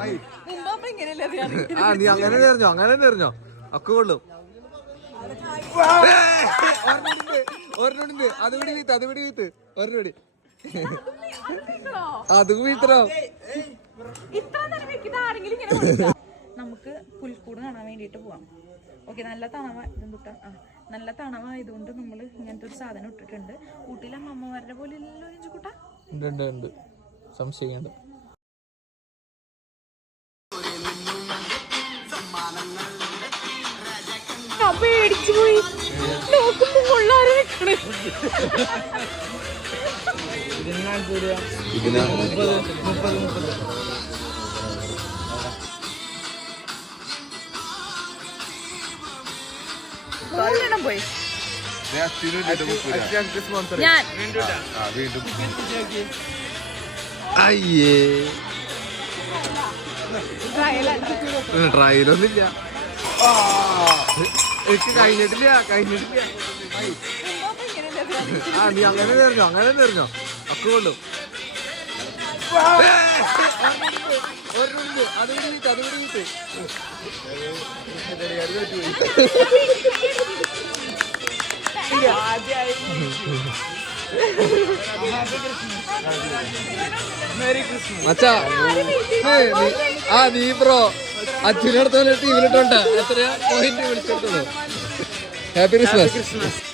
ആ നീ അങ്ങനെ എറിഞ്ഞോ അങ്ങനെ എറിഞ്ഞോ ഒക്കെ കൊള്ളും. ഒരെണ്ണുണ്ട് അത് പിടി വീത്ത് അത് പിടി വീത്ത് ഒരെണ്ണടി അത് വീത്തരോ. നമുക്ക് പുൽക്കൂട് കാണാൻ വേണ്ടിട്ട് പോവാം. ഓക്കെ, നല്ല തണവ ഇതും നല്ല തണവായതുകൊണ്ട് നമ്മൾ ഇങ്ങനത്തെ ഒരു സാധനം ഇട്ടിട്ടുണ്ട്. ഊട്ടിയിലെ അമ്മമാരുടെ പോലെ ഇല്ലല്ലോ കൂട്ടാ. ഉണ്ട് സംശയിക്കേണ്ട. പേടിച്ചു പോയി പോയി. അയ്യേ ട്രയലൊന്നുമില്ല, എനിക്ക് കഴിഞ്ഞിട്ടില്ല. ആ നീ അങ്ങനെ എറിഞ്ഞോ ഒക്കെ കൊള്ളും. ഒരെണ്ണുണ്ട് അത് പിടി വീത്ത് മച്ചാ. ആ നീ ബ്രോ അച്ഛനടുത്തോലെ ടീമിലിട്ടോണ്ട എത്രയാ പോയിന്റ് വിളിച്ചെടുത്തത്. Happy Christmas.